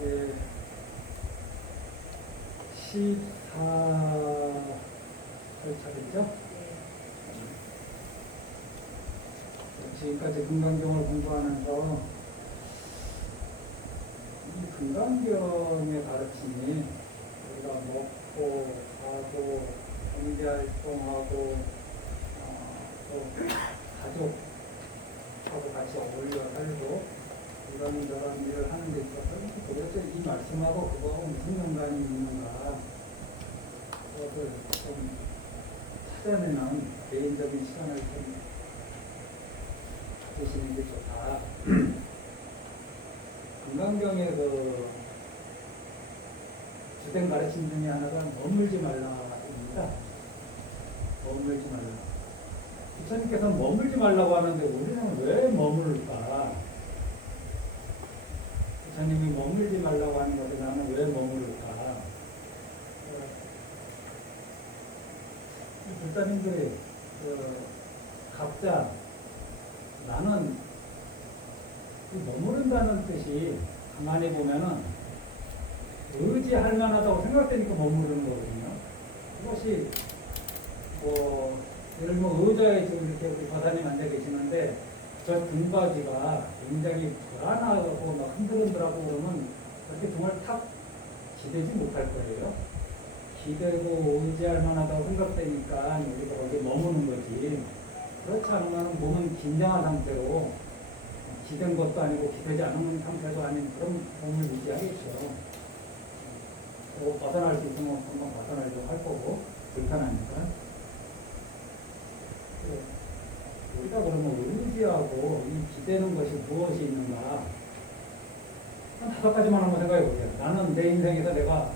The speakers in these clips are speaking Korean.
예, 14절차겠죠? 지금까지 금강경을 공부하면서 이 금강경의 가르침이 우리가 먹고 자고 경제활동하고 또 가족하고 같이 어울려 살고 이런저런 일을 하는 데 있어서 도대체 이 말씀하고 그거하고 무슨 연관이 있는가 그것을 좀 찾아내는 개인적인 시간을 좀 가지시는 게 좋다. 금강경의 그 주된 가르침 중에 하나가 머물지 말라입니다. 머물지 말라. 부처님께서는 머물지 말라고 하는데 우리는 왜 머무를까? 부처님이 머물지 말라고 하는 것에 나는 왜 머무를까? 불자님들이 각자 나는 머무른다는 뜻이 가만히 보면은 의지할 만하다고 생각되니까 머무르는 거거든요. 그것이 뭐 예를 들면 의자에 지금 이렇게 우리 과사님 앉아 계시는데 저 등받이가 굉장히 불안하고 막 흔들흔들하고 그러면 그렇게 정말 탁 기대지 못할 거예요. 기대고 의지할 만하다고 생각되니까 우리가 거기에 머무는 거지. 그렇지 않으면 몸은 긴장한 상태로 기댄 것도 아니고 기대지 않은 상태도 아닌 그런 몸을 유지하겠죠. 벗어날 수 있으면 금방 벗어나려고 할 거고 불편하니까. 우리가 그러면 의지하고 이 기대는 것이 무엇이 있는가? 한 5가지만 한번 생각해 보세요. 나는 내 인생에서 내가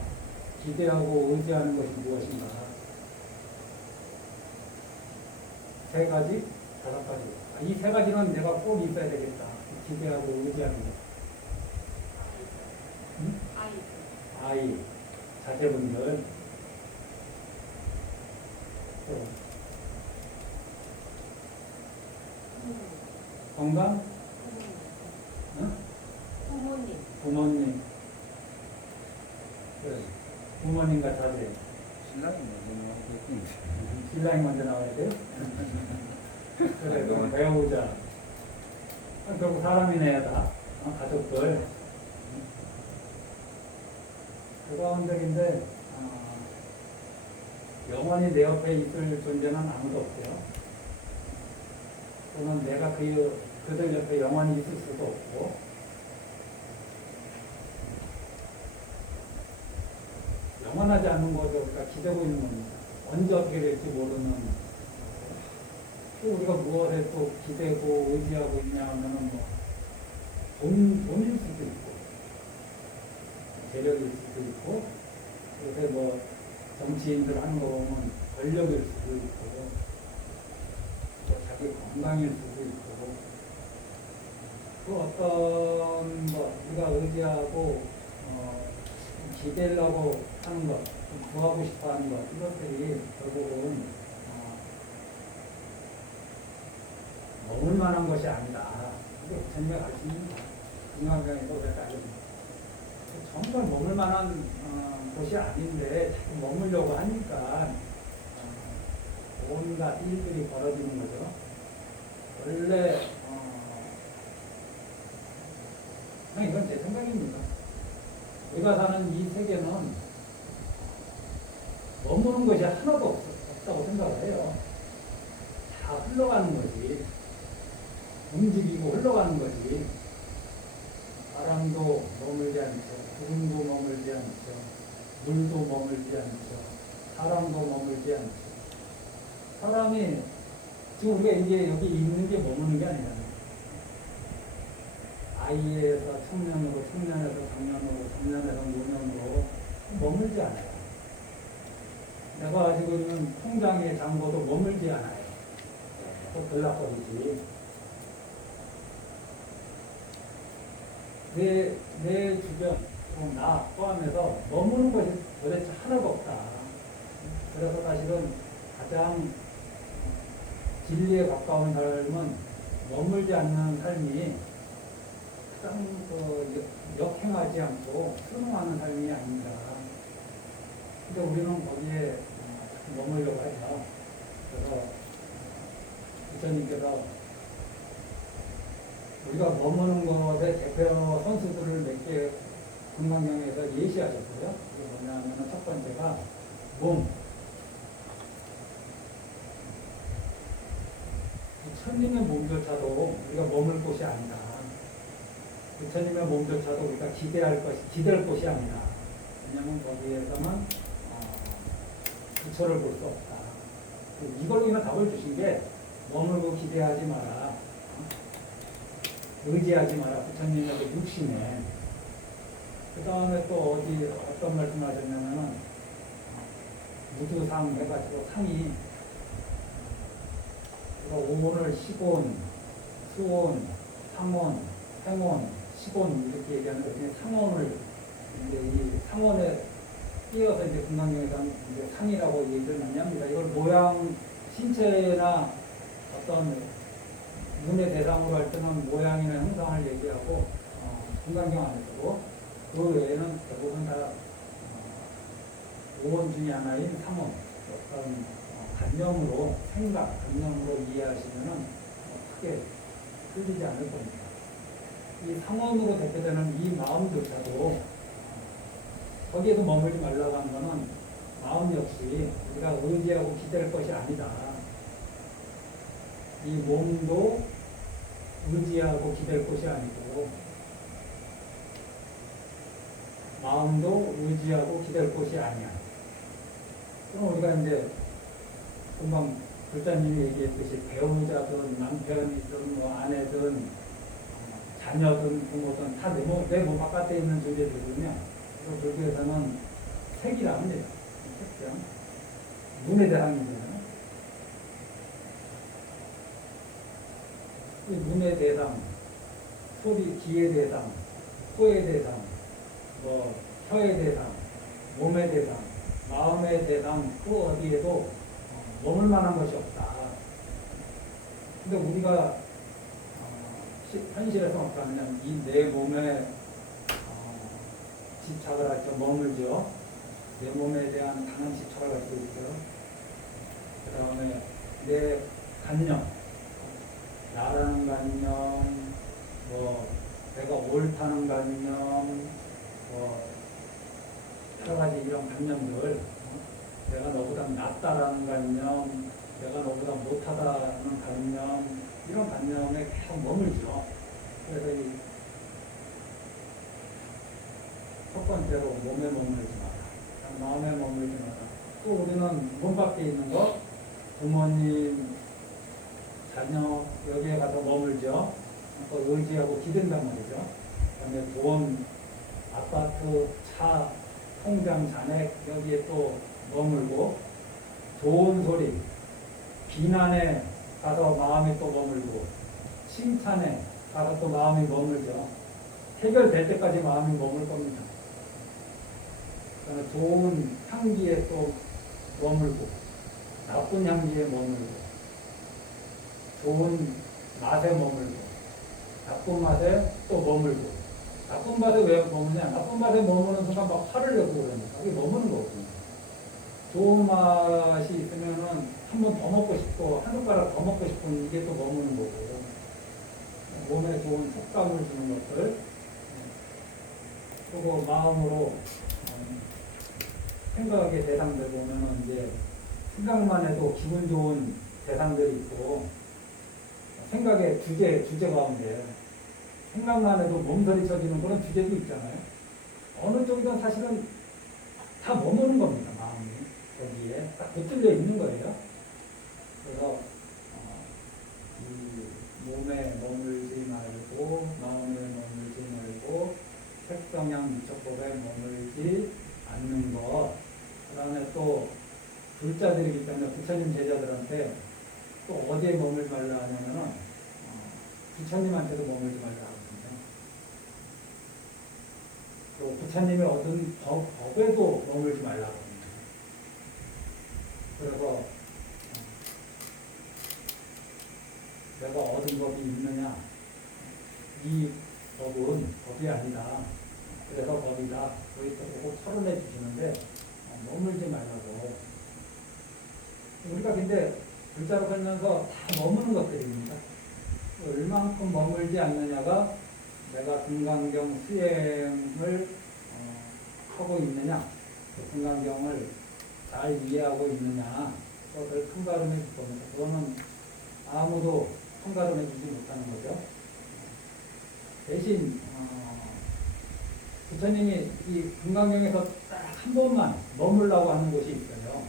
기대하고 의지하는 것이 무엇인가? 3가지, 5가지. 이 3가지는 내가 꼭 있어야 되겠다. 기대하고 의지하는 것. 응? 아이, 자제분들. 또 건강? 응? 부모님. 그래. 부모님과 자제. 신랑이 먼저 나와야 돼? 그래, 그럼 배우자. 결국 사람이네요, 다. 가족들. 그 가운데인데, 영원히 내 옆에 있을 존재는 아무도 없고요. 또는 내가 그들 옆에 영원히 있을 수도 없고, 영원하지 않는 거죠. 우리가 기대고 있는 겁니다. 언제 어떻게 될지 모르는. 또 우리가 무엇에 또 기대고 의지하고 있냐 하면은 돈일 수도 있고, 재력일 수도 있고, 요새 정치인들 하는 거 보면 권력일 수도 있고, 또 자기 건강일 수도 있고, 또 어떤 우리가 의지하고, 기대려고 하는 것, 구하고 싶어 하는 것, 이것들이 결국은 머물 만한 것이 아니다. 이게 부처님의 가르침입니다. 금강경에서 우리가 알려줍니다. 정말 머물 만한 곳이 아닌데 자꾸 머물려고 하니까 온갖 일들이 벌어지는 거죠. 원래 그냥 이건 제 생각입니다. 우리가 사는 이 세계는 머무는 것이 하나도 없다고 생각을 해요. 다 흘러가는 거지. 움직이고 흘러가는 거지. 바람도 머물지 않죠. 구름도 머물지 않죠. 물도 머물지 않죠. 사람도 머물지 않죠. 사람이 지금 우리가 이제 여기 있는 게 머무는 게 아니잖아요. 아이에서 청년으로, 청년에서 장년으로, 장년에서 노년으로 머물지 않아요. 내가 가지고 있는 통장의 잔고도 머물지 않아요. 또 들락거리지. 내 주변, 나 포함해서 머무는 것이 도대체 하나도 없다. 그래서 사실은 가장 진리에 가까운 삶은 머물지 않는 삶이 가장 역행하지 않고 순응하는 삶이 아닙니다. 근데 우리는 거기에 머물려고 하죠. 그래서 부처님께서 우리가 머무는 것의 대표 선수들을 몇 개 금강경에서 예시하셨고요. 이게 뭐냐면 첫 번째가 몸. 부처님의 몸조차도 우리가 머물 곳이 아니다. 부처님의 몸조차도 우리가 기대할 곳이 아니다. 왜냐하면 거기에서만 부처를 볼 수 없다. 이걸로 그냥 답을 주신 게 머물고 기대하지 마라. 의지하지 마라. 부처님의 그 육신에. 그 다음에 또 어떤 말씀 하셨냐면은 무두상 해가지고 상이 오온을 시곤, 수온, 상온, 행온, 시곤 이렇게 얘기하는 것 상온을 이제 이 상온에 띄어서 이제 금강경에서 이제 상이라고 얘기를 많이 합니다. 이걸 모양 신체나 어떤 눈의 대상으로 할 때는 모양이나 형상을 얘기하고 금강경 안에서도 그 외에는 대부분 다 오온 중에 하나인 상온 어떤 관념으로 생각, 관념으로 이해하시면은 크게 틀리지 않을 겁니다. 이 상온으로 대표되는 이 마음조차도 거기에도 머물지 말라고 하는 것은 마음 역시 우리가 의지하고 기댈 것이 아니다. 이 몸도 의지하고 기댈 것이 아니고 마음도 의지하고 기댈 것이 아니야. 그럼 우리가 이제 금방 불자님이 얘기했듯이 배우자든 남편이든 뭐 아내든 자녀든 부모든 다 내 몸 바깥에 있는 존재들이거든요. 그래서 불교에서는 색이라 합니다. 색장. 눈의 대상이잖아요. 이 눈의 대상, 소리, 귀의 대상, 코의 대상, 뭐 혀의 대상, 몸의 대상, 마음의 대상, 그 어디에도 머물 만한 것이 없다. 근데 우리가 현실에서 어떻게 하냐면 이 내 몸에 집착을 하죠. 머물죠. 내 몸에 대한 강한 집착을 가지고 있죠. 그 다음에 내 관념, 나라는 관념, 뭐 내가 옳다는 관념, 뭐 여러 가지 이런 관념들, 내가 너보다 낫다라는 관념, 내가 너보다 못하다는 관념, 이런 관념에 계속 머물죠. 그래서 첫 번째로 몸에 머물지 마라. 마음에 머물지 마라. 또 우리는 몸 밖에 있는 것, 부모님, 자녀, 여기에 가서 머물죠. 또 의지하고 기댄단 말이죠. 그다음에 돈, 아파트, 차, 통장, 잔액, 여기에 또 머물고, 좋은 소리, 비난에 가서 마음이 또 머물고, 칭찬에 가서 또 마음이 머물죠. 해결될 때까지 마음이 머물 겁니다. 좋은 향기에 또 머물고, 나쁜 향기에 머물고, 좋은 맛에 머물고, 나쁜 맛에 또 머물고, 나쁜 맛에 왜 머무냐? 나쁜 맛에 머무는 순간 막 화를 내고 그러니까 그게 머무는 거거든요. 좋은 맛이 있으면은 한 번 더 먹고 싶고, 한 숟가락 더 먹고 싶은 이게 또 머무는 거고, 몸에 좋은 촉감을 주는 것들, 그리고 마음으로 생각의 대상들 보면은 이제 생각만 해도 기분 좋은 대상들이 있고, 생각의 주제 가운데 생각만 해도 몸서리 쳐지는 그런 주제도 있잖아요. 어느 쪽이든 사실은 다 머무는 겁니다. 마음이 거기에 딱 붙들려 있는 거예요. 그래서 이 몸에 머물지 말고, 마음에 머물지 말고, 색성향 미처법에 머물지 않는 것. 그 다음에 또 불자들이기 때문에 부처님 제자들한테 또 어디에 머물지 말라 하냐면은 부처님한테도 머물지 말라 하거든요. 또 부처님이 얻은 법에도 머물지 말라 하거든요. 그래서 내가 얻은 법이 있느냐? 이 법은 법이 아니다. 그래서 거기다 꼭 철원해 주시는데 머물지 말라고. 우리가 근데 글자로 걸면서 다 머무는 것들입니다. 얼만큼 머물지 않느냐가 내가 금강경 수행을 하고 있느냐, 금강경을 잘 이해하고 있느냐, 그것을 판가름해 줄 겁니다. 그거는 아무도 판가름해 주지 못하는 거죠. 대신 부처님이 이 금강경에서 딱 한 번만 머물라고 하는 곳이 있어요.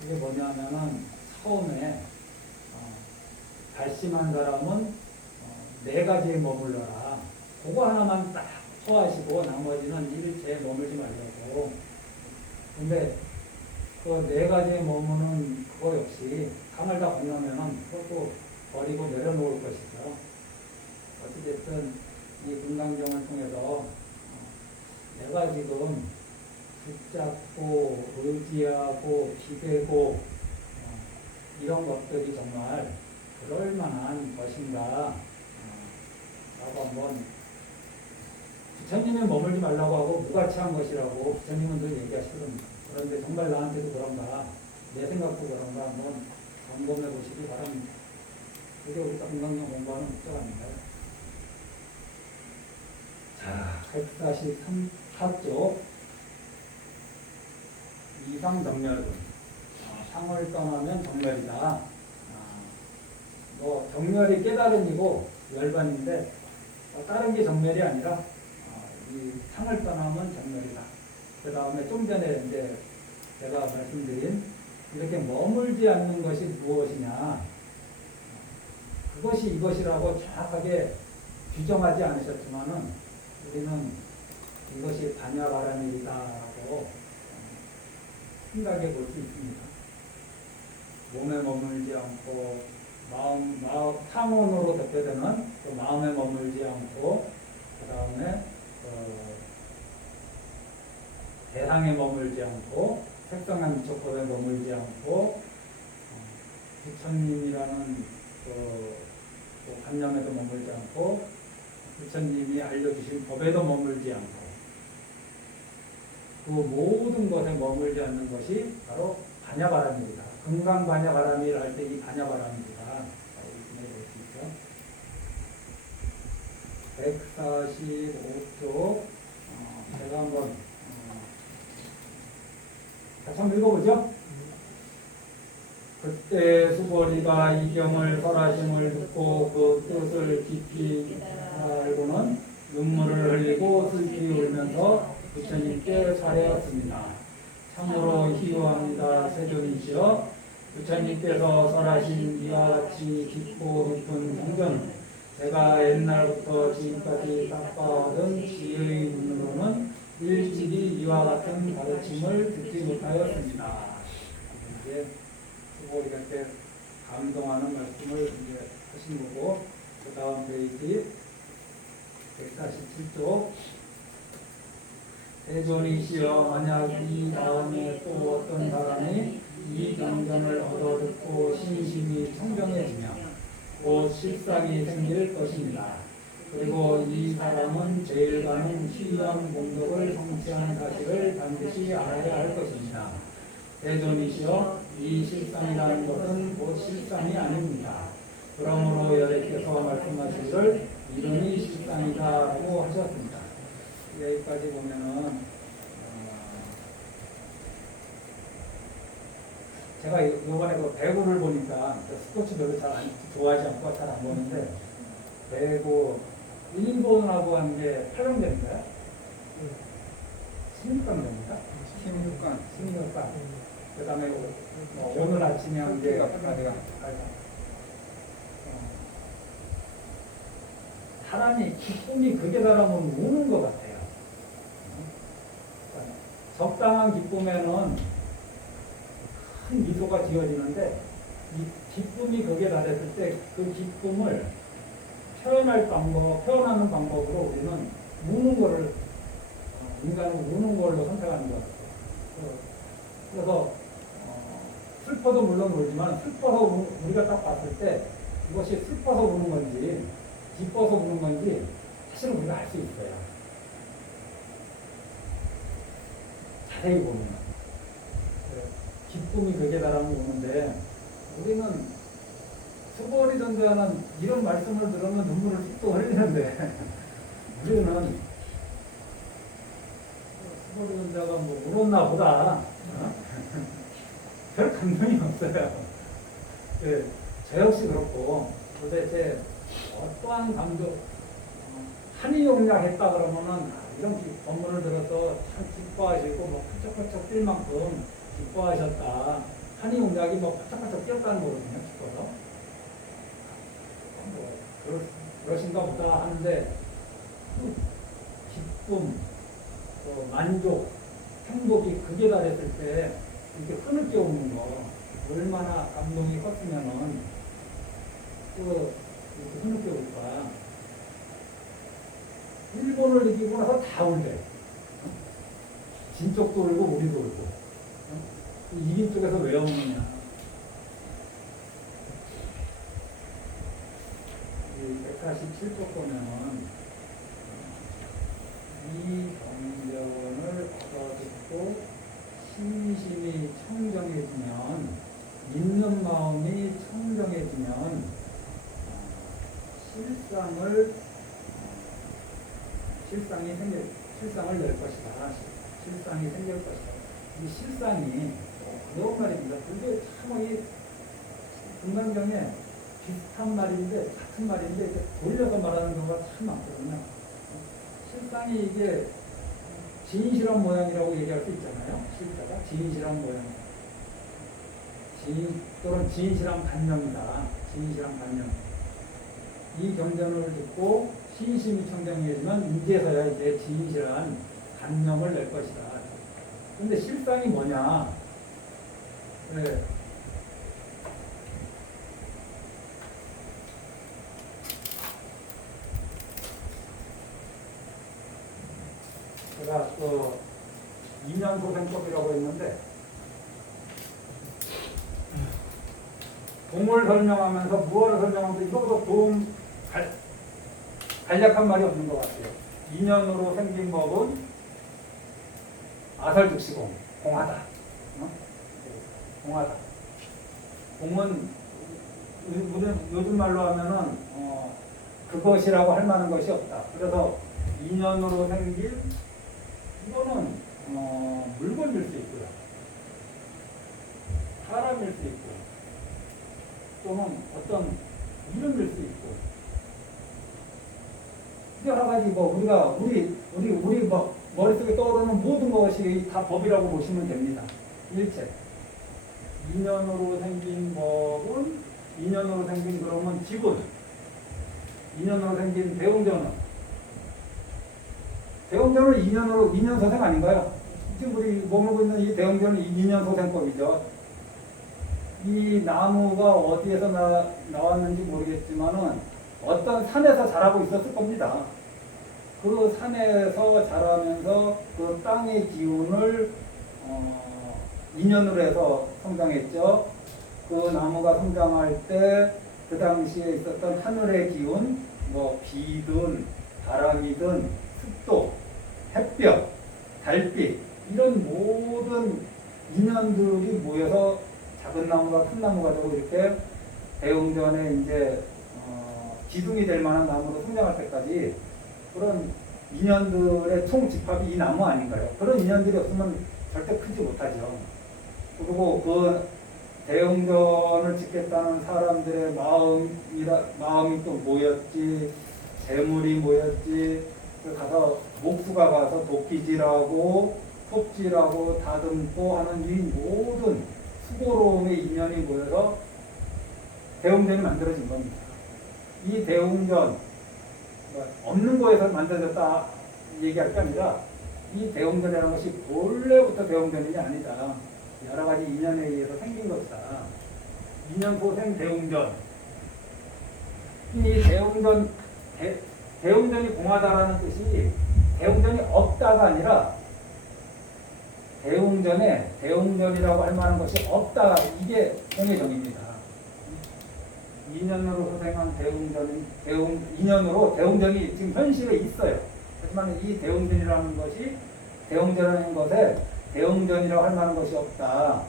그게 뭐냐면은 처음에 발심한 사람은 네 가지에 머물러라. 그거 하나만 딱 소화하시고 나머지는 일체 머물지 말라고. 근데 그 네 가지에 머무는 그거 역시 강을 다 건너면은 그것도 버리고 내려놓을 것이죠. 어찌됐든 이 금강경을 통해서 내가 지금 붙잡고 의지하고 기대고 이런 것들이 정말 그럴 만한 것인가 라고 한번 부처님이 머물지 말라고 하고 무가치한 것이라고 부처님은 늘 얘기하시거든요. 그런데 정말 나한테도 그런가 내 생각도 그런가 한번 점검해 보시기 바랍니다. 그게 우리가 금강경 공부하는 목적입니다. 자, 144쪽 이상 정멸군. 상을 떠나면 정멸이다. 뭐 정멸이 깨달음이고 열반인데 다른 게 정멸이 아니라 이 상을 떠나면 정멸이다. 그 다음에 좀 전에 이제 제가 말씀드린 이렇게 머물지 않는 것이 무엇이냐, 그것이 이것이라고 정확하게 규정하지 않으셨지만은 우리는 이것이 반야바라밀이다라고 생각해 볼 수 있습니다. 몸에 머물지 않고 마음 탕원으로 대표되는 그 마음에 머물지 않고 그 다음에 대상에 머물지 않고 색성한 미촉법에 머물지 않고 부처님이라는 그 관념에도 머물지 않고 부처님이 알려주신 법에도 머물지 않고 그 모든 것에 머물지 않는 것이 바로 반야바람입니다. 금강 반야바람이라 할 때 이 반야바람입니다. 볼 수 있죠. 145쪽 제가 한번 같이 한번 읽어보죠. 그때 수고리가 이 경을 설하심을 듣고 그 뜻을 깊이 알고는 눈물을 흘리고 슬피 울면서 부처님께 살해였습니다. 참으로 희유합니다. 세존이시여, 부처님께서 설하신 이와 같이 깊고 깊은 경전, 제가 옛날부터 지금까지 닦아오던 지혜의 눈으로는 일찍이 이와 같은 가르침을 듣지 못하였습니다. 이제 수고 이렇게 감동하는 말씀을 이제 하신 거고, 그 다음 페이지 147쪽. 세존이시여, 만약 이 다음에 또 어떤 사람이 이 경전을 얻어 듣고 심심히 청정해지며 곧 실상이 생길 것입니다. 그리고 이 사람은 제일 가는 희귀한 공덕을 성취한 사실을 반드시 알아야 할 것입니다. 세존이시여, 이 실상이라는 것은 곧 실상이 아닙니다. 그러므로 여래께서 말씀하시기를 이름이 실상이다라고 하셨습니다. 여기까지 보면은 제가 이번에 그 배구를 보니까 스포츠 별로 좋아하지 않고 잘 안 보는데 배구 일본하고 한 게 8강전인가요? 16강전입니다. 16강. 그 다음에 오늘 아침에 한 게 사람이 기쁨이 극에 달하면 우는 것 같아요. 적당한 기쁨에는 큰 미소가 지어지는데 이 기쁨이 극에 달했을 때 그 기쁨을 표현하는 방법으로 우리는 우는 거를 인간은 우는 걸로 선택하는 것 같아요. 그래서 슬퍼도 물론 울지만 슬퍼서 우리가 딱 봤을 때 이것이 슬퍼서 우는 건지 기뻐서 우는 건지 사실은 우리가 알 수 있어요. 자세히 보면 기쁨이 극에 달하면 오는데 우리는 수고리 전자는 이런 말씀을 들으면 눈물을 뚝뚝 흘리는데 우리는 수고리 전자가 뭐 울었나 보다 별 감동이 없어요. 저 역시 그렇고 도대체 어떠한 감동 한이 용량했다 그러면은 이런 법문을 들어서 참 기뻐하시고 뭐 펄쩍펄쩍 뛸 만큼 기뻐하셨다. 한이 용량이 뭐 펄쩍펄쩍 뛰었다는 거거든요. 기뻐서 뭐 그러신가 보다 하는데 기쁨, 또 만족, 행복이 극에 달했을 때 이렇게 흐느껴 오는 거 얼마나 감동이 컸으면은 또 이렇게 흐느껴 올까. 일본을 이기고 나서 다 울대. 진쪽도 울고 우리도 울고. 이긴 쪽에서 왜 우느냐. 이 147쪽 보면은 이 경전을 얻어듣고 신심이 청정해지면, 믿는 마음이 청정해지면 실상을 낼 것이다. 실상이 생길 것이다. 이 실상이 어려운 말입니다. 그게 참 이 금강경에 비슷한 말인데, 같은 말인데, 이렇게 돌려서 말하는 경우가 참 많거든요. 실상이 이게 진실한 모양이라고 얘기할 수 있잖아요. 실자가 진실한 모양. 또는 진실한 관념이다. 진실한 관념. 이 경전을 듣고 신심이 청정해지면 이제서야 이제 진실한 관념을 낼 것이다. 근데 실상이 뭐냐? 네. 제가 또 인연소생법이라고 했는데 공을 설명하면서 무엇을 설명하면서 이거보다 좀 간략한 말이 없는 것 같아요. 인연으로 생긴 법은 아설즉시공, 공하다. 공하다. 공은 요즘 말로 하면은 그것이라고 할 만한 것이 없다. 그래서 인연으로 생긴 이거는 물건일 수 있고요. 사람일 수 있고 또는 어떤 이름일 수 있고 여러 가지 우리 머릿속에 떠오르는 모든 것이 다 법이라고 보시면 됩니다. 일체. 인연으로 생긴 법은 인연으로 생긴 그러면 지분, 인연으로 생긴 대웅전은 인연소생 아닌가요? 지금 우리 머물고 있는 이 대웅전은 인연소생법이죠. 이 나무가 어디에서 나왔는지 모르겠지만은 어떤 산에서 자라고 있었을 겁니다. 그 산에서 자라면서 그 땅의 기운을 인연으로 해서 성장했죠. 그 나무가 성장할 때 그 당시에 있었던 하늘의 기운, 뭐 비든 바람이든 습도, 햇볕, 달빛 이런 모든 인연들이 모여서 작은 나무가 큰 나무가 되고 이렇게 대웅전에 이제 기둥이 될 만한 나무로 성장할 때까지 그런 인연들의 총집합이 이 나무 아닌가요? 그런 인연들이 없으면 절대 크지 못하죠. 그리고 그 대웅전을 짓겠다는 사람들의 마음이 또 모였지, 재물이 모였지, 가서 목수가 가서 도끼질하고 톱질하고 다듬고 하는 이 모든 수고로움의 인연이 모여서 대웅전이 만들어진 겁니다. 이 대웅전 없는 거에서 만들어졌다 얘기할 게 아니라 이 대웅전이라는 것이 본래부터 대웅전이 아니다. 여러 가지 인연에 의해서 생긴 것이다. 인연소생 대웅전. 이 대웅전이 공하다라는 뜻이 대웅전이 없다가 아니라 대웅전이라고 할 만한 것이 없다. 이게 공의 정의입니다. 인연으로 소생한 인연으로 대웅전이 지금 현실에 있어요. 하지만 이 대웅전이라는 것에 대웅전이라고 할 만한 것이 없다.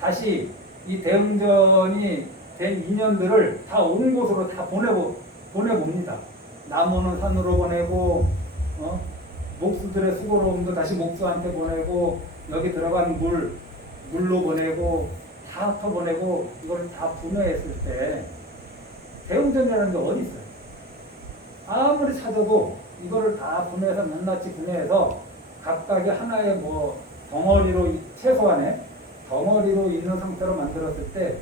다시 이 대웅전이 된 인연들을 다 온 곳으로 다 보내봅니다. 나무는 산으로 보내고, 목수들의 수고로움도 다시 목수한테 보내고, 여기 들어간 물로 보내고, 다 흩어보내고, 이걸 다 분해했을 때, 대웅전이라는 게 어디 있어요? 아무리 찾아도 이거를 다 분해해서 낱낱이 분해해서 각각의 하나의 뭐 덩어리로 최소한의 덩어리로 있는 상태로 만들었을 때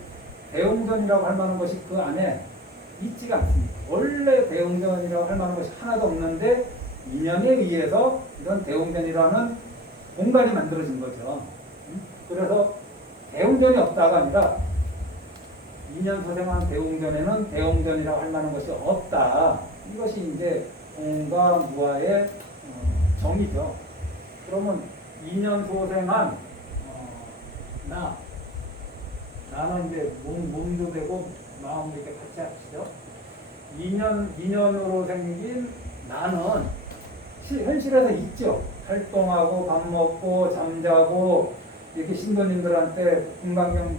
대웅전이라고 할 만한 것이 그 안에 있지가 않습니다. 원래 대웅전이라고 할 만한 것이 하나도 없는데 인연에 의해서 이런 대웅전이라는 공간이 만들어진 거죠. 그래서 대웅전이 없다가 아니라 인연 소생한 대웅전에는 대웅전이라고 할 만한 것이 없다. 이것이 이제 공과 무아의 정의죠. 그러면 인연 소생한 나는 이제 몸도 되고 마음도 이렇게 같이 합시죠. 인연으로 생긴 나는 현실에서 있죠. 활동하고 밥 먹고 잠자고 이렇게 신도님들한테 금강경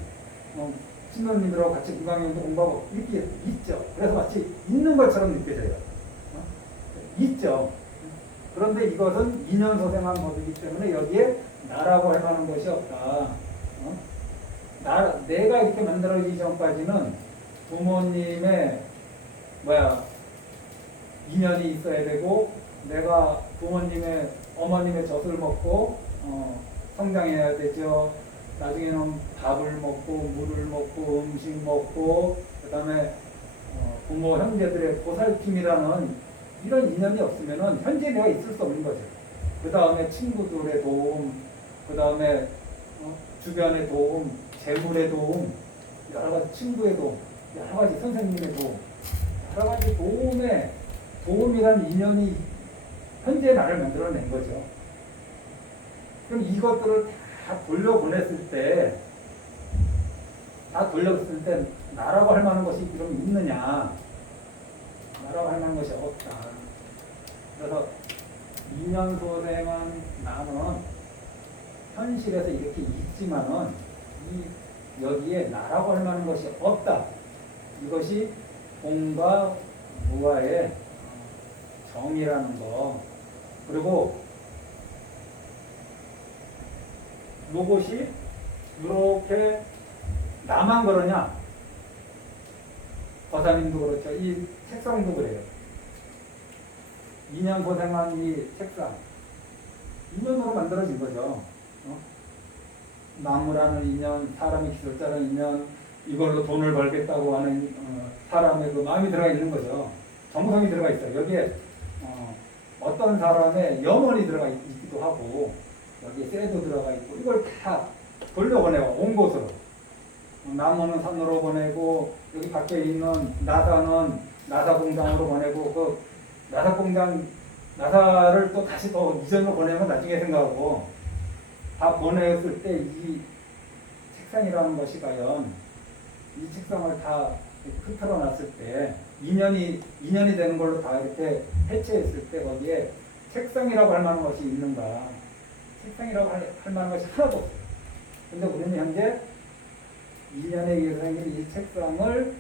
신도님들하고 같이 금강경도 공부하고 이렇게 있죠. 그래서 마치 있는 것처럼 느껴져요. 있죠. 그런데 이것은 인연 소생한 법이기 때문에 여기에 나라고 할 만한 것이 없다. 내가 이렇게 만들어지기 전까지는 부모님의 인연이 있어야 되고 내가 부모님의 어머님의 젖을 먹고 성장해야 되죠. 나중에는 밥을 먹고 물을 먹고 음식 먹고 그다음에 부모 형제들의 보살핌이라는 이런 인연이 없으면은 현재 내가 있을 수 없는 거죠. 그 다음에 친구들의 도움, 그 다음에 주변의 도움, 재물의 도움, 여러 가지 친구의 도움, 여러 가지 선생님의 도움, 여러 가지 도움이라는 인연이 현재 나를 만들어낸 거죠. 그럼 이것들을 다 돌려보냈을 때, 나라고 할 만한 것이 그럼 있느냐? 나라고 할 만한 것이 없다. 그래서 인연 소생한 나는 현실에서 이렇게 있지만은 여기에 나라고 할 만한 것이 없다. 이것이 공과 무아의 정의라는 거. 그리고 이것이 이렇게 나만 그러냐? 거사님도 그렇죠. 이 책상도 그래요. 인연 고생한 이 책상. 인연으로 만들어진 거죠. 나무라는 인연, 사람이 기술자라는 인연, 이걸로 돈을 벌겠다고 하는 사람의 그 마음이 들어가 있는 거죠. 정성이 들어가 있어요. 여기에 어떤 사람의 염원이 들어가 있기도 하고, 여기에 쇠도 들어가 있고, 이걸 다 돌려보내고, 온 곳으로. 나무는 산으로 보내고, 여기 밖에 있는 나사는 나사 공장으로 보내고, 그 나사 공장, 나사를 또 다시 또 이전으로 보내면 나중에 생각하고, 다 보냈을 때 이 책상이라는 것이 과연 이 책상을 다 흐트러 놨을 때 인연이 되는 걸로 다 이렇게 해체했을 때 거기에 책상이라고 할 만한 것이 있는가? 책상이라고 할 만한 것이 하나도 없어요. 근데 우리는 현재 인연에 의해서 생긴 이 책상을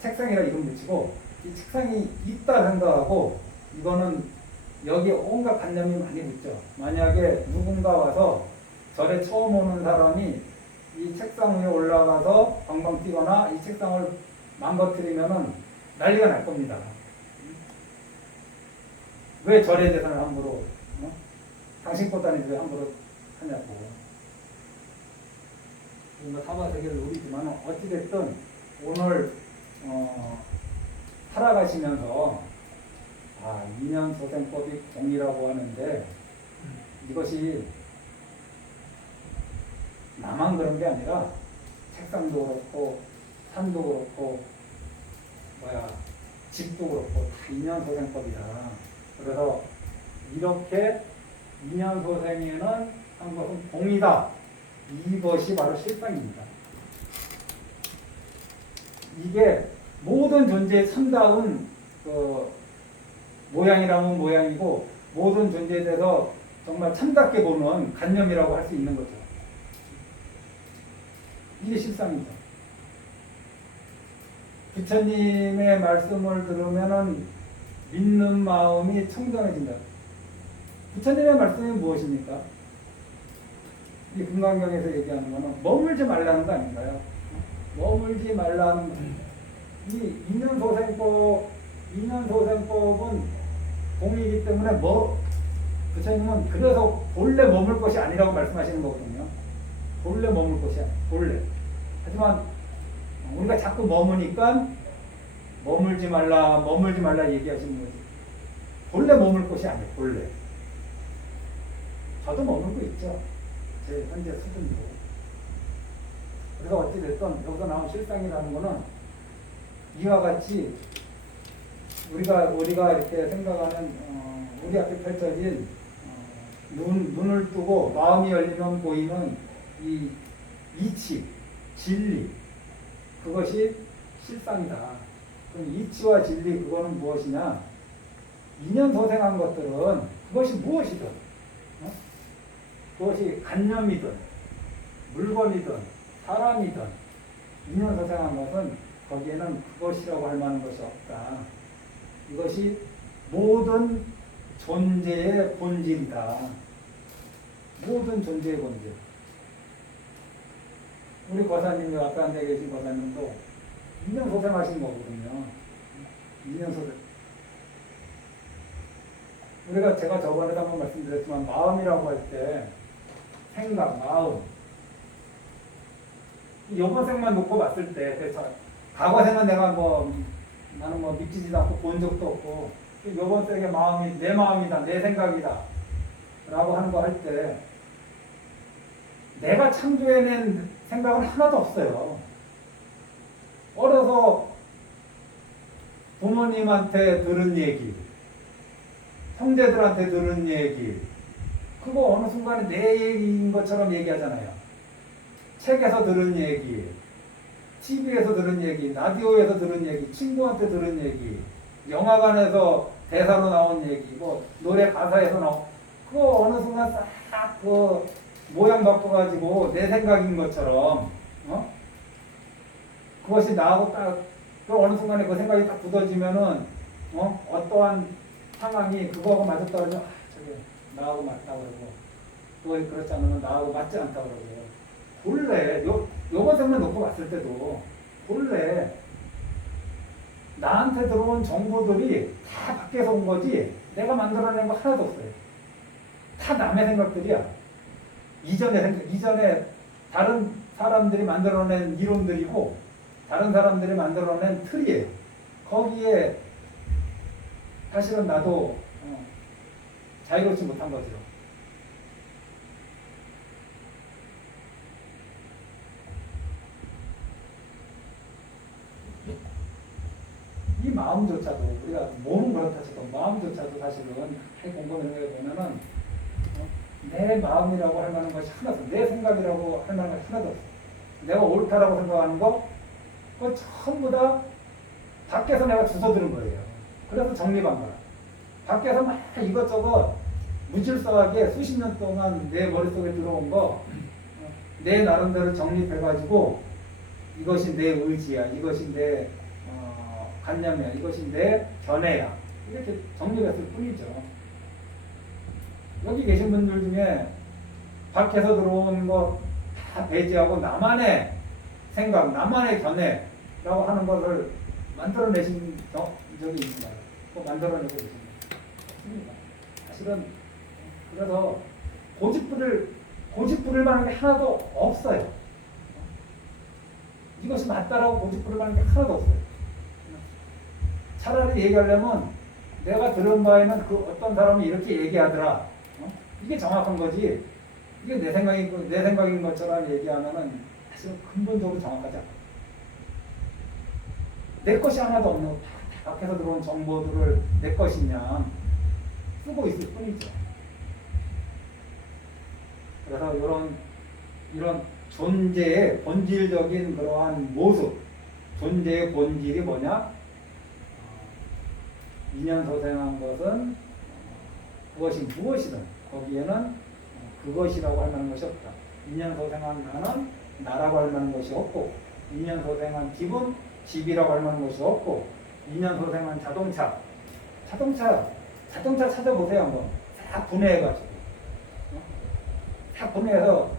책상이라 이름 붙이고 이 책상이 있다 생각하고 이거는 여기에 온갖 관념이 많이 붙죠. 만약에 누군가 와서 절에 처음 오는 사람이 이 책상 위에 올라가서 방방 뛰거나 이 책상을 망가뜨리면은 난리가 날 겁니다. 왜 절의 재산을 함부로 당신 꽃 다니지 왜 함부로 하냐고. 뭔가 사바세계를 누리지만 어찌됐든 오늘 살아가시면서 인연소생법이 공이라고 하는데 이것이 나만 그런 게 아니라 책상도 그렇고 산도 그렇고 집도 그렇고 다 인연소생법이다. 그래서 이렇게 인연소생에는 한 것은 공이다. 이것이 바로 실상입니다. 이게 모든 존재의 참다운 모양이라면 모양이고 모든 존재에 대해서 정말 참답게 보는 관념이라고 할 수 있는 거죠. 이게 실상이죠. 부처님의 말씀을 들으면은 믿는 마음이 청정해진다. 부처님의 말씀이 무엇입니까? 이 금강경에서 얘기하는 거는 머물지 말라는 거 아닌가요? 머물지 말라는 거. 이 인연소생법은 공이기 때문에 부처님은 그래서 본래 머물 것이 아니라고 말씀하시는 거거든요. 본래 머물 것이 아니에요. 본래. 하지만 우리가 자꾸 머무니까 머물지 말라 얘기하시는 거지. 본래 머물 것이 아니에요. 본래. 저도 머물고 있죠. 제 현재 수준도. 그래서 어찌됐든 여기서 나온 실상이라는 거는 이와 같이 우리가 이렇게 생각하는 우리 앞에 펼쳐진 눈을 뜨고 마음이 열리면 보이는 이 이치, 진리, 그것이 실상이다. 그럼 이치와 진리 그거는 무엇이냐? 인연소생한 것들은 그것이 무엇이든 그것이 관념이든 물건이든 사람이든 인연소생한 것은 거기에는 그것이라고 할 만한 것이 없다. 이것이 모든 존재의 본질이다. 모든 존재의 본질. 우리 거사님, 아까 앉아 계신 거사님도 인연소생하신 거거든요. 인연소생. 제가 저번에도 한번 말씀드렸지만 마음이라고 할 때 생각, 마음. 요번 생만 놓고 봤을 때 과거 생은 나는 믿기지도 않고 본 적도 없고 요번 생의 마음이 내 마음이다, 내 생각이다 라고 하는 거 할 때 내가 창조해낸 생각은 하나도 없어요. 어려서 부모님한테 들은 얘기, 형제들한테 들은 얘기, 그거 어느 순간에 내 얘기인 것처럼 얘기하잖아요. 책에서 들은 얘기, TV에서 들은 얘기, 라디오에서 들은 얘기, 친구한테 들은 얘기, 영화관에서 대사로 나온 얘기, 노래 가사에서 나온, 그거 어느 순간 싹 모양 바꿔가지고 내 생각인 것처럼, 그것이 나하고 어느 순간에 그 생각이 딱 굳어지면은, 어떠한 상황이 그거하고 맞았다 그러면, 저게 나하고 맞다 그러고, 또 그렇지 않으면 나하고 맞지 않다 그러고, 본래, 요번 생만 놓고 봤을 때도, 본래, 나한테 들어온 정보들이 다 밖에서 온 거지, 내가 만들어낸 거 하나도 없어요. 다 남의 생각들이야. 이전에 다른 사람들이 만들어낸 이론들이고, 다른 사람들이 만들어낸 틀이에요. 거기에 사실은 나도 자유롭지 못한 거죠. 이 마음조차도 우리가 몸은 그렇다 쳐도 마음조차도 사실은 공부를 해보면은 내 마음이라고 할 만한 것이 하나도 없어. 내 생각이라고 할 만한 것이 하나도 없어. 내가 옳다라고 생각하는 거 그거 전부 다 밖에서 내가 주워 들은 거예요. 그래서 정립한 거야. 밖에서 막 이것저것 무질서하게 수십 년 동안 내 머릿속에 들어온 거 내 나름대로 정립해가지고 이것이 내 의지야, 이것이 내 관념이야, 이것이 내 견해야, 이렇게 정립했을 뿐이죠. 여기 계신 분들 중에 밖에서 들어온 거 다 배제하고 나만의 생각, 나만의 견해라고 하는 것을 만들어내신 적이 있나요? 또 만들어내고 계십니다. 사실은 그래서 고집 부릴 만한 게 하나도 없어요. 이것이 맞다라고 고집 부릴 만한 게 하나도 없어요. 차라리 얘기하려면 내가 들은 바에는 그 어떤 사람이 이렇게 얘기하더라. 이게 정확한 거지. 이게 내 생각인 것처럼 얘기하면은 사실은 근본적으로 정확하지 않아. 내 것이 하나도 없는 거, 밖에서 들어온 정보들을 내 것이냐 쓰고 있을 뿐이죠. 그래서 이런 존재의 본질적인 그러한 모습, 존재의 본질이 뭐냐? 인연소생한 것은 그것이 무엇이든 거기에는 그것이라고 할 만한 것이 없다. 2년 소생한 나는 나라고 할 만한 것이 없고 2년 소생한 집은 집이라고 할 만한 것이 없고 2년 소생한 자동차 찾아보세요 한번. 다 분해해가지고 다 분해해서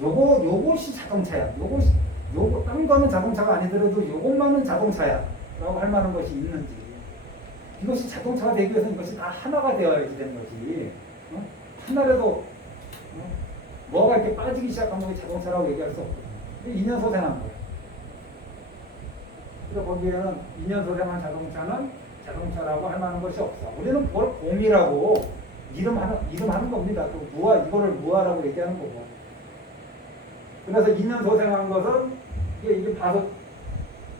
요것이 자동차야. 요거 딴 거는 자동차가 아니더라도 요것만은 자동차야 라고 할 만한 것이 있는지, 이것이 자동차가 되기 위해서 이것이 다 하나가 되어야지 되는 거지. 하나라도 뭐가 이렇게 빠지기 시작하면 자동차라고 얘기할 수 없거든요. 2년 소생한 거예요. 그래서 거기에는 2년 소생한 자동차는 자동차라고 할 만한 것이 없어. 우리는 그걸 곰이라고 이름하는 겁니다. 또 이거를 무아라고 얘기하는 거고. 그래서 2년 소생한 것은 이게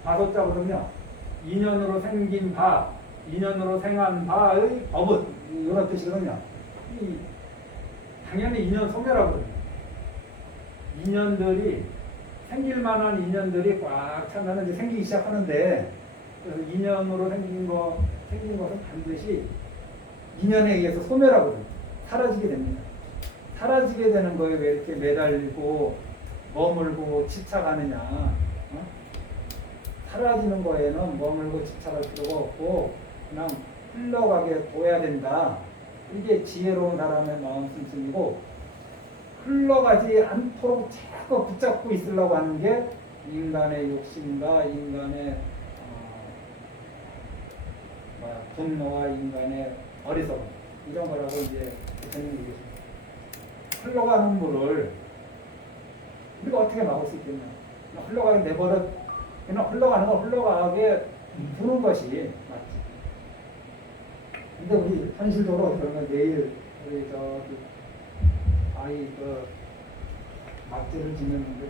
바소자거든요. 2년으로 생긴 바, 2년으로 생한 바의 법은 이런 뜻이거든요. 당연히 2년 소멸하거든요. 2년들이 생길 만한 인연들이 꽉 차면 이제 생기기 시작하는데, 그래서 2년으로 생긴 것은 반드시 2년에 의해서 소멸하거든요. 사라지게 됩니다. 사라지게 되는 거에 왜 이렇게 매달리고 머물고 집착하느냐? 사라지는 거에는 머물고 집착할 필요가 없고 그냥 흘러가게 둬야 된다. 이게 지혜로운 사람의 마음 심씀이고, 흘러가지 않도록 자꾸 붙잡고 있으려고 하는 게 인간의 욕심과 인간의 분노와 인간의 어리석음, 이런 거라고 이제 대표님이 얘기했습니다. 흘러가는 물을 우리가 어떻게 막을 수 있겠냐? 흘러가게 내버려, 그냥 흘러가는 걸 흘러가게 두는 것이 맞지. 근데 우리 현실적으로 그러면 내일 우리 아이 막지를 짓는데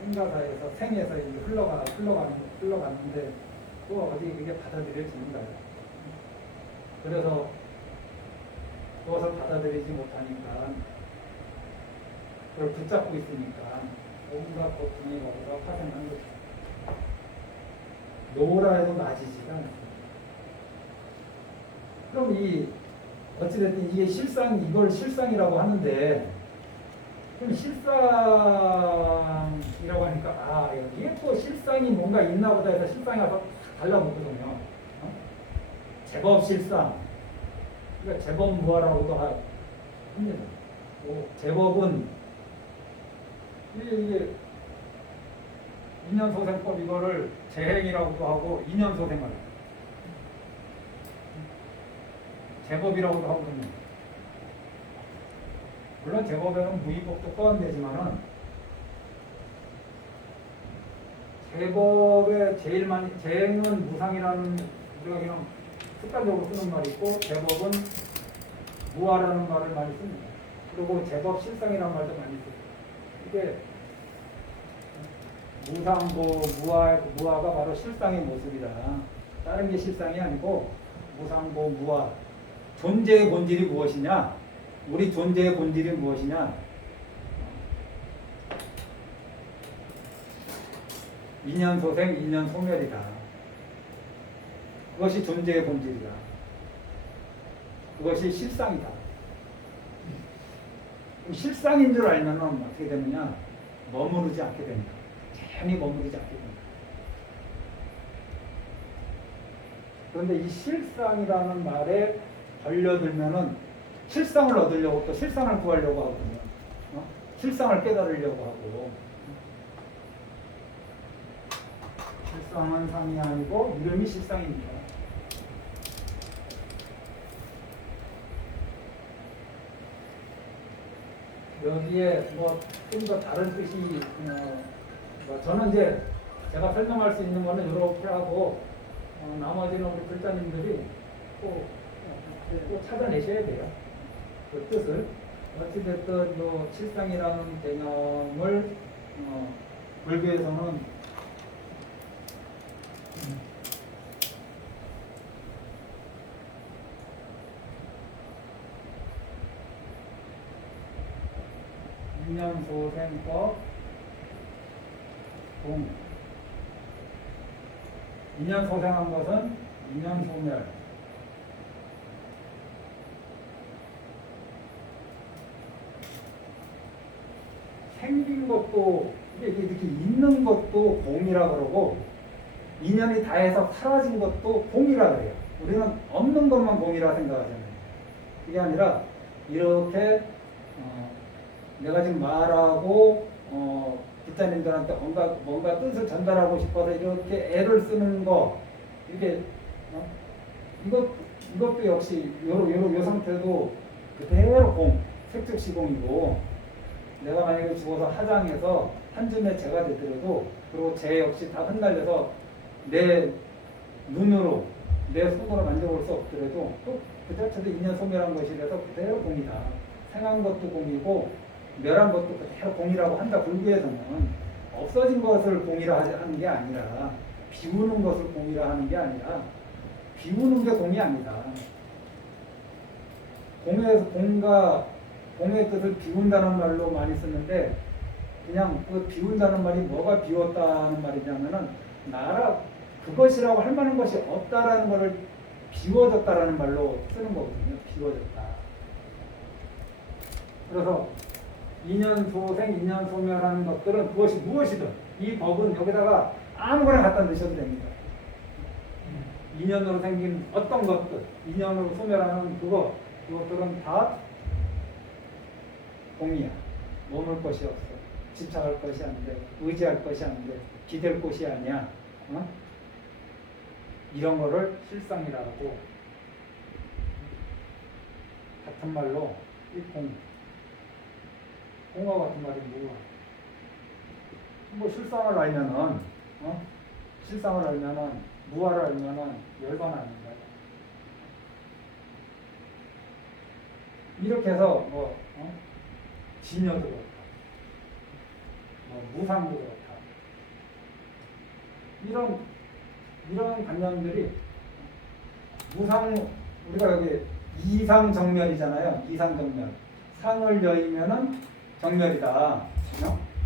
생가사에서 생에서 이제 흘러가는데 또 어디 이게 받아들여지는가요? 그래서 그것을 받아들이지 못하니까, 그걸 붙잡고 있으니까 온갖 고통이 거기서 파생하는 거죠. 노라 해도 나아지지가 않습니다. 그럼 어찌됐든 이게 이걸 실상이라고 하는데, 그럼 실상이라고 하니까 여기에 또 실상이 뭔가 있나 보다 해서 실상이 와서 달라붙거든요. 제법 실상, 그러니까 제법 무아라고도 합니다. 제법은 이게 2년 소생법, 이거를 재행이라고도 하고 2년 소생을 제법이라고도 하거든요. 물론 제법에는 무위법도 포함되지만은 제법의 제일 많이, 재행은 무상이라는 우리가 그냥 습관적으로 쓰는 말이 있고, 제법은 무아라는 말을 많이 씁니다. 그리고 제법 실상이라는 말도 많이 써요. 이게 무상고 무아가 바로 실상의 모습이다. 다른 게 실상이 아니고 무상고 무아. 존재의 본질이 무엇이냐? 우리 존재의 본질이 무엇이냐? 2년 소생, 2년 소멸이다. 그것이 존재의 본질이다. 그것이 실상이다. 실상인 줄 알면 어떻게 되느냐? 머무르지 않게 됩니다. 괜히 머무르지 않게 됩니다. 그런데 이 실상이라는 말에 걸려들면은 실상을 얻으려고 또 실상을 구하려고 하거든요. 실상을 깨달으려고 하고. 실상은 상이 아니고 이름이 실상입니다. 여기에 좀 더 다른 뜻이 저는 이제 제가 설명할 수 있는 거는 이렇게 하고, 나머지는 우리 불자님들이 꼭 찾아내셔야 돼요. 그 뜻을. 어찌됐든 요 실상이라는 개념을 불교에서는 인연소생법 동. 인연소생한 것은 인연소멸. 생긴 것도 이게 이렇게 있는 것도 공이라 그러고 인연이 다해서 사라진 것도 공이라 그래요. 우리는 없는 것만 공이라 생각하잖아요. 그게 아니라 이렇게 내가 지금 말하고 기자님들한테 뭔가 뜻을 전달하고 싶어서 이렇게 애를 쓰는 거 이렇게 이것도 역시 요 상태도 그대로 공, 색즉시공이고 내가 만약에 죽어서 하장해서 한 줌의 재가 되더라도 그리고 재 역시 다 흩날려서 내 눈으로 내 손으로 만져볼 수 없더라도 또 그 자체도 인연 소멸한 것이라서 그대로 공이다. 생한 것도 공이고 멸한 것도 그대로 공이라고 한다. 불교에서는 없어진 것을 공이라 하는 게 아니라 비우는 것을 공이라 하는 게 아니라 비우는 게 공이 아니다. 공의 뜻을 비운다는 말로 많이 쓰는데 그냥 그 비운다는 말이 뭐가 비웠다는 말이냐면은 그것이라고 할 만한 것이 없다라는 것을 비워졌다라는 말로 쓰는 거거든요. 비워졌다. 그래서 인연소생, 인연소멸하는 것들은 그것이 무엇이든 이 법은 여기다가 아무거나 갖다 넣으셔도 됩니다. 인연으로 생긴 어떤 것들, 인연으로 소멸하는 그것들은 다 공이야. 머물 것이 없어. 집착할 것이 아닌데, 의지할 것이 아닌데, 기댈 곳이 아니야. 이런 거를 실상이라고 같은 말로 이 공과 같은 말이 뭐야? 뭐 실상을 알면은 무아를 알면은 열반 아닌가? 이렇게 해서 진여도 그렇다, 무상도 그렇다. 이런 관념들이 우리가 여기 이상정멸이잖아요. 이상정멸. 상을 여의면은 정멸이다.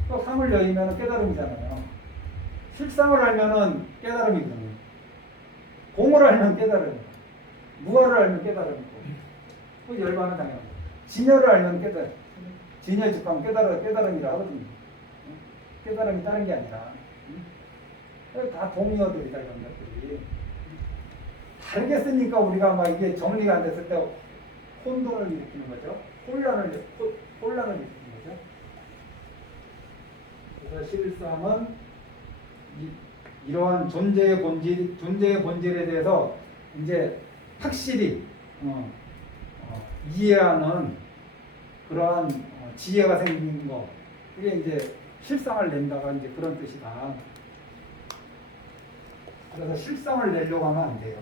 또 상을 여의면은 깨달음이잖아요. 실상을 알면은 깨달음이거든요. 공을 알면 깨달음이고, 무아를 알면 깨달음이고, 또 열반은 당연하고, 진여를 알면 깨달음. 진여 집하면 깨달음이라 하거든요. 깨달음이 다른 게 아니라. 다 동의어들이다, 이런 것들이. 다르게 쓰니까 우리가 막 이게 정리가 안 됐을 때 혼돈을 일으키는 거죠. 혼란을 일으키는 거죠. 그래서 실상은 이러한 존재의 본질에 대해서 이제 확실히 이해하는 그러한 지혜가 생긴 거. 그게 이제 실상을 낸다가 이제 그런 뜻이다. 그래서 실상을 내려고 하면 안 돼요.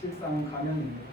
실상은 가면입니다.